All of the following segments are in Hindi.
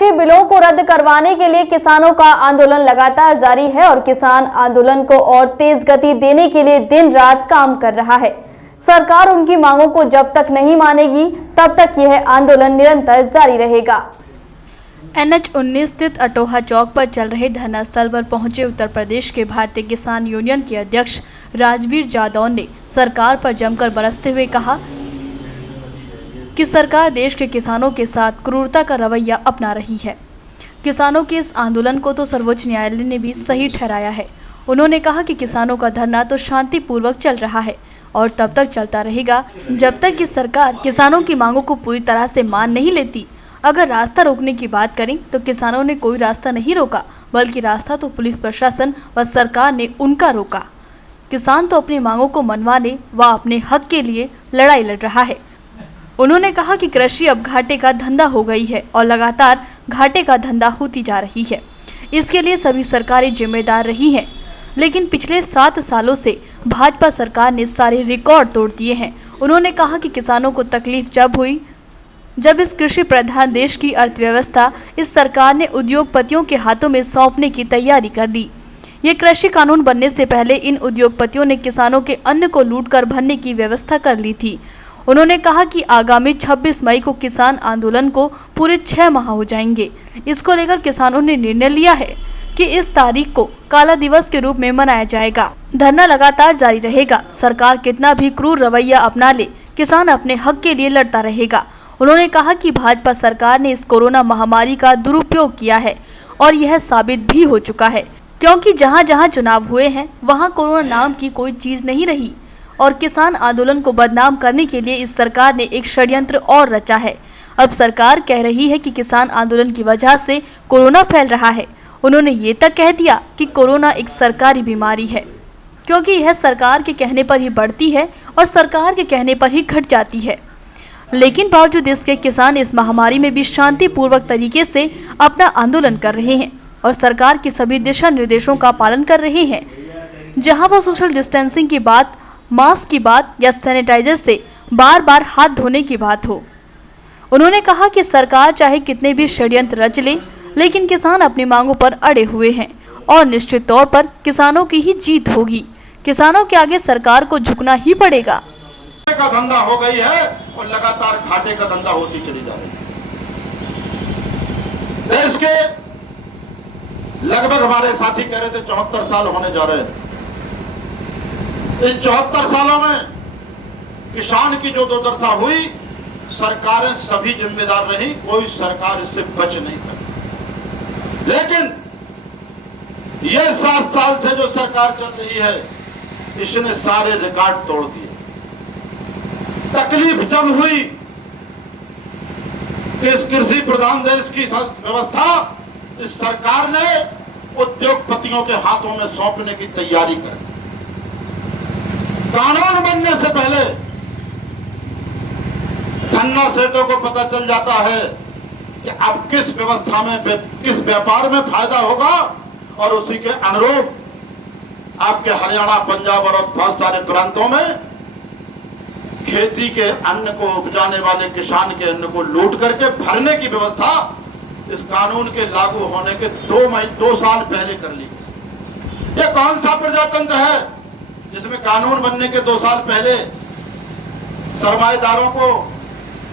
कृषि बिलों को रद्द करवाने के लिए किसानों का आंदोलन लगातार जारी है और किसान आंदोलन को और तेज गति देने के लिए दिन रात काम कर रहा है। सरकार उनकी मांगों को जब तक नहीं मानेगी तब तक यह आंदोलन निरंतर जारी रहेगा। NH-19 स्थित अटोहा चौक पर चल रहे धरना स्थल पर पहुंचे उत्तर प्रदेश के भारतीय किसान यूनियन के अध्यक्ष राजवीर जादव ने सरकार पर जमकर बरसते हुए कहा कि सरकार देश के किसानों के साथ क्रूरता का रवैया अपना रही है। किसानों के इस आंदोलन को तो सर्वोच्च न्यायालय ने भी सही ठहराया है। उन्होंने कहा कि किसानों का धरना तो शांतिपूर्वक चल रहा है और तब तक चलता रहेगा जब तक कि सरकार किसानों की मांगों को पूरी तरह से मान नहीं लेती। अगर रास्ता रोकने की बात करें तो किसानों ने कोई रास्ता नहीं रोका, बल्कि रास्ता तो पुलिस प्रशासन व सरकार ने उनका रोका। किसान तो अपनी मांगों को मनवाने व अपने हक के लिए लड़ाई लड़ रहा है। उन्होंने कहा कि कृषि अब घाटे का धंधा हो गई है और लगातार घाटे का धंधा होती जा रही है। इसके लिए सभी सरकारें जिम्मेदार रही हैं, लेकिन पिछले 7 सालों से भाजपा सरकार ने सारे रिकॉर्ड तोड़ दिए हैं। उन्होंने कहा कि किसानों को तकलीफ जब हुई जब इस कृषि प्रधान देश की अर्थव्यवस्था इस सरकार ने उद्योगपतियों के हाथों में सौंपने की तैयारी कर ली। ये कृषि कानून बनने से पहले इन उद्योगपतियों ने किसानों के अन्न को लूटकर भरने की व्यवस्था कर ली थी। उन्होंने कहा कि आगामी 26 मई को किसान आंदोलन को पूरे 6 माह हो जाएंगे। इसको लेकर किसानों ने निर्णय लिया है कि इस तारीख को काला दिवस के रूप में मनाया जाएगा। धरना लगातार जारी रहेगा। सरकार कितना भी क्रूर रवैया अपना ले, किसान अपने हक के लिए लड़ता रहेगा। उन्होंने कहा कि भाजपा सरकार ने इस कोरोना महामारी का दुरुपयोग किया है और यह साबित भी हो चुका है, क्योंकि जहां जहां चुनाव हुए हैं वहां कोरोना नाम की कोई चीज नहीं रही और किसान आंदोलन को बदनाम करने के लिए इस सरकार ने एक षड्यंत्र और रचा है। अब सरकार कह रही है कि किसान आंदोलन की वजह से कोरोना फैल रहा है। उन्होंने ये तक कह दिया कि कोरोना एक सरकारी बीमारी है, क्योंकि यह सरकार के कहने पर ही बढ़ती है और सरकार के कहने पर ही घट जाती है। लेकिन बावजूद इसके किसान इस महामारी में भी शांतिपूर्वक तरीके से अपना आंदोलन कर रहे हैं और सरकार के सभी दिशा निर्देशों का पालन कर रहे हैं। जहां वो सोशल डिस्टेंसिंग की बात, मास्क की बात या सैनिटाइजर से बार बार हाथ धोने की बात हो। उन्होंने कहा कि सरकार चाहे कितने भी षड्यंत्र रच ले, लेकिन किसान अपनी मांगों पर अड़े हुए हैं और निश्चित तौर पर किसानों की ही जीत होगी। किसानों के आगे सरकार को झुकना ही पड़ेगा। का धंधा हो गई है और लगातार घाटे का धंधा होती चली जा रही है। देश के लगभग हमारे साथी कह रहे थे 74 साल होने जा रहे हैं। इन 74 सालों में किसान की जो दुर्दशा हुई, सरकारें सभी जिम्मेदार रही, कोई सरकार इससे बच नहीं सकी। लेकिन ये 7 साल से जो सरकार चल रही है, इसने सारे रिकॉर्ड तोड़ दिए। तकलीफ जब हुई कि इस कृषि प्रधान देश की व्यवस्था इस सरकार ने उद्योगपतियों के हाथों में सौंपने की तैयारी कर। कानून बनने से पहले धन्ना सेठों को पता चल जाता है कि अब किस व्यवस्था में, किस व्यापार में फायदा होगा और उसी के अनुरूप आपके हरियाणा, पंजाब और बहुत सारे प्रांतों में खेती के अन्न को उपजाने वाले किसान के अन्न को लूट करके भरने की व्यवस्था इस कानून के लागू होने के 2 साल पहले कर ली। ये कौन सा प्रजातंत्र है जिसमें कानून बनने के 2 साल पहले सरमाएदारों को,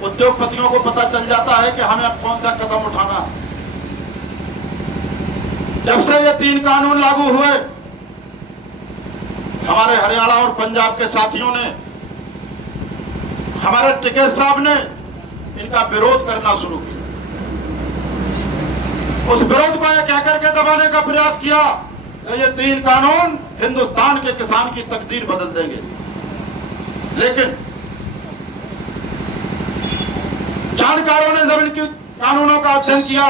उद्योगपतियों को पता चल जाता है कि हमें अब कौन सा कदम उठाना है। जब से ये 3 कानून लागू हुए, हमारे हरियाणा और पंजाब के साथियों ने, हमारे टिकैत साहब ने इनका विरोध करना शुरू किया। उस विरोध को यह कहकर के दबाने का प्रयास किया कि ये 3 कानून हिंदुस्तान के किसान की तकदीर बदल देंगे। लेकिन जानकारों ने जब इन कानूनों का अध्ययन किया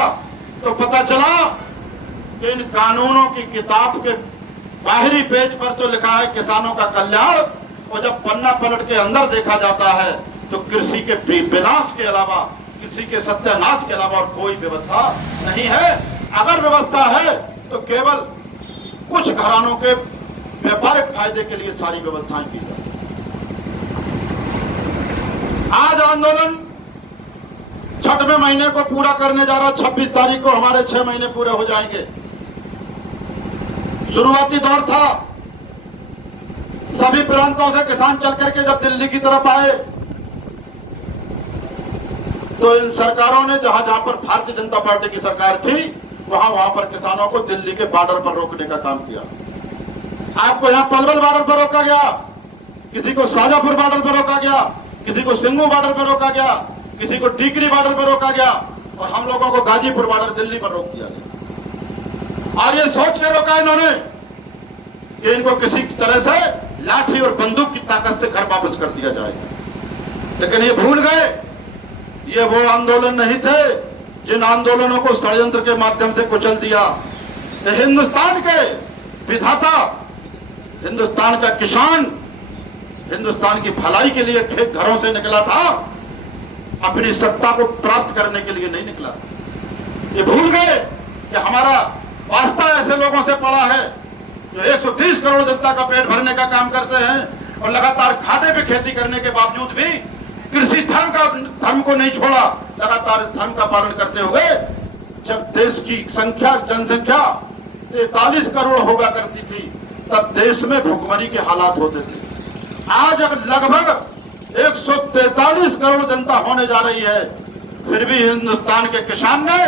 तो पता चला कि इन कानूनों की किताब के बाहरी पेज पर तो लिखा है किसानों का कल्याण, और जब पन्ना पलट के अंदर देखा जाता है तो कृषि के विनाश के अलावा, कृषि के सत्यानाश के अलावा और कोई व्यवस्था नहीं है। अगर व्यवस्था है तो केवल कुछ घरानों के व्यापारिक फायदे के लिए सारी व्यवस्थाएं की जाती। आज आंदोलन छठवें महीने को पूरा करने जा रहा, 26 तारीख को हमारे 6 महीने पूरे हो जाएंगे। शुरुआती दौर था, सभी प्रांतों से किसान चल करके जब दिल्ली की तरफ आए तो इन सरकारों ने जहां जहां पर भारतीय जनता पार्टी की सरकार थी वहां पर किसानों को दिल्ली के बॉर्डर पर रोकने का काम किया। आपको यहां पलवल बॉर्डर पर रोका गया, किसी को शाजापुर बॉर्डर पर रोका गया, किसी को सिंगू बॉर्डर पर रोका गया, किसी को टीकरी बॉर्डर पर रोका गया और हम लोगों को गाजीपुर बॉर्डर दिल्ली पर रोक दिया गया। और ये सोच के रोका इन्होंने कि इनको किसी तरह से लाठी और बंदूक की ताकत से घर वापस कर दिया जाएगा। लेकिन ये भूल गए, ये वो आंदोलन नहीं थे जिन आंदोलनों को षड्यंत्र के माध्यम से कुचल दिया। ये हिंदुस्तान के विधाता, हिंदुस्तान का किसान, हिंदुस्तान की भलाई के लिए खेत घरों से निकला था, अपनी सत्ता को प्राप्त करने के लिए नहीं निकला। ये भूल गए कि हमारा वास्ता ऐसे लोगों से पड़ा है जो 130 करोड़ जनता का पेट भरने का काम करते हैं और लगातार घाटे पे खेती करने के बावजूद भी कृषि धर्म को नहीं छोड़ा, लगातार इस धर्म का पालन करते हुए जब देश की जनसंख्या 43 करोड़ होगा करती थी तब देश में भुखमरी के हालात होते थे। आज अब लगभग 143 करोड़ जनता होने जा रही है, फिर भी हिंदुस्तान के किसान ने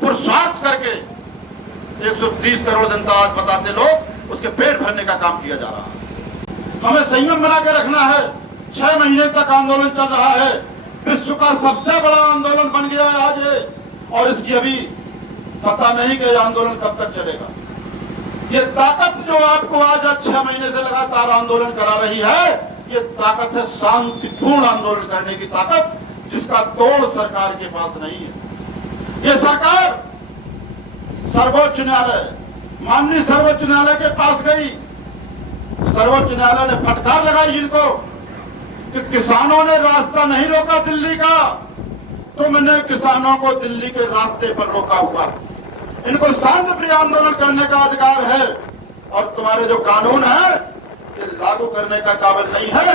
पुरुषार्थ करके 130 करोड़ जनता आज बताते लोग उसके पेट भरने का काम किया जा रहा है। हमें संयम बना के रखना है। 6 महीने तक आंदोलन चल रहा है, विश्व का सबसे बड़ा आंदोलन बन गया है आज ये, और इसकी अभी पता नहीं कि आंदोलन कब तक चलेगा। ये ताकत जो आपको आज 6 महीने से लगातार आंदोलन करा रही है, ये ताकत है शांतिपूर्ण आंदोलन करने की ताकत, जिसका तोड़ सरकार के पास नहीं है। ये सरकार सर्वोच्च न्यायालय, माननीय सर्वोच्च न्यायालय के पास गई, सर्वोच्च न्यायालय ने फटकार लगाई इनको कि किसानों ने रास्ता नहीं रोका दिल्ली का, तुमने किसानों को दिल्ली के रास्ते पर रोका हुआ। इनको शांतिप्रिय आंदोलन करने का अधिकार है और तुम्हारे जो कानून है ये लागू करने का काबिल नहीं है,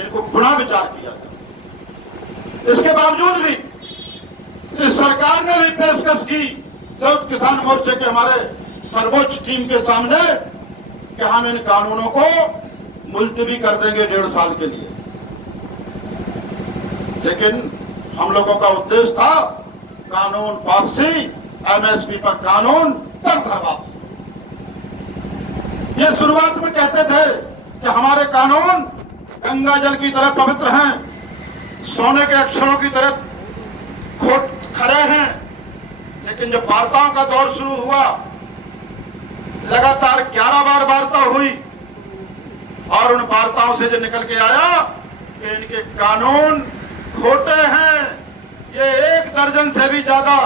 इनको पुनः विचार किया जाए। इसके बावजूद भी इस सरकार ने भी पेशकश की संयुक्त किसान मोर्चे के हमारे सर्वोच्च टीम के सामने कि हम इन कानूनों को मुलतवी कर देंगे 1.5 साल के लिए। लेकिन हम लोगों का उद्देश्य था कानून वापसी, एमएसपी पर कानून, तब था वापसी। ये शुरुआत में कहते थे कि हमारे कानून गंगा जल की तरह पवित्र हैं, सोने के अक्षरों की तरह खरे हैं। लेकिन जब वार्ताओं का दौर शुरू हुआ, लगातार 11 बार वार्ता हुई और उन वार्ताओं से जो निकल के आया कि इनके कानून खोटे हैं, ये 1 दर्जन से भी ज्यादा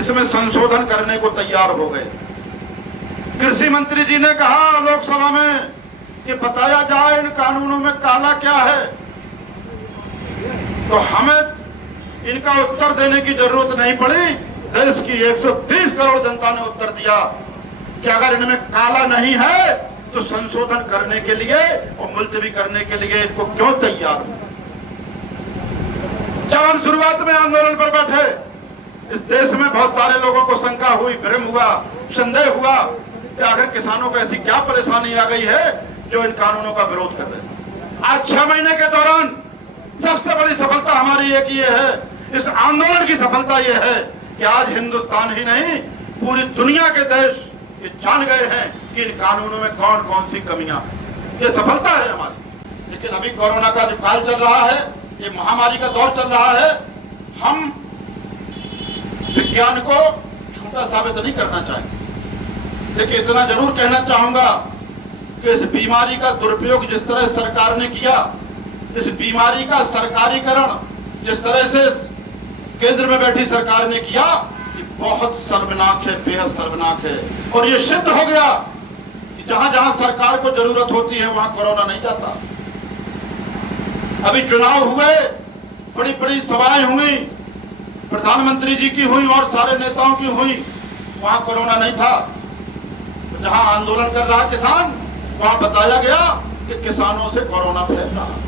इसमें संशोधन करने को तैयार हो गए। कृषि मंत्री जी ने कहा लोकसभा में कि बताया जाए इन कानूनों में काला क्या है, तो हमें इनका उत्तर देने की जरूरत नहीं पड़ी। देश की 130 करोड़ जनता ने उत्तर दिया कि अगर इनमें काला नहीं है तो संशोधन करने के लिए और मुलतवी करने के लिए इनको क्यों तैयार हो। जब हम शुरुआत में आंदोलन पर बैठे, इस देश में बहुत सारे लोगों को शंका हुई, भ्रम हुआ, संदेह हुआ कि आखिर किसानों को ऐसी क्या परेशानी आ गई है जो इन कानूनों का विरोध कर रहे हैं। आज 6 महीने के दौरान सबसे बड़ी सफलता हमारी एक ये है, इस आंदोलन की सफलता ये है कि आज हिंदुस्तान ही नहीं पूरी दुनिया के देश ये जान गए हैं कि इन कानूनों में कौन कौन सी कमियां हैं। ये सफलता है हमारी। लेकिन अभी कोरोना का जो काल चल रहा है, ये महामारी का दौर चल रहा है, हम विज्ञान को झूठा साबित नहीं करना चाहेंगे। लेकिन इतना जरूर कहना चाहूंगा कि इस बीमारी का दुरुपयोग जिस तरह सरकार ने किया, इस बीमारी का सरकारीकरण जिस तरह से केंद्र में बैठी सरकार ने किया, ये बहुत शर्मनाक है, बेहद शर्मनाक है। और ये सिद्ध हो गया कि जहां जहां सरकार को जरूरत होती है वहां कोरोना नहीं जाता। अभी चुनाव हुए, बड़ी बड़ी सभाएं हुई, प्रधानमंत्री जी की हुई और सारे नेताओं की हुई, वहां कोरोना नहीं था। जहां आंदोलन कर रहा किसान, वहां बताया गया कि किसानों से कोरोना फैल रहा।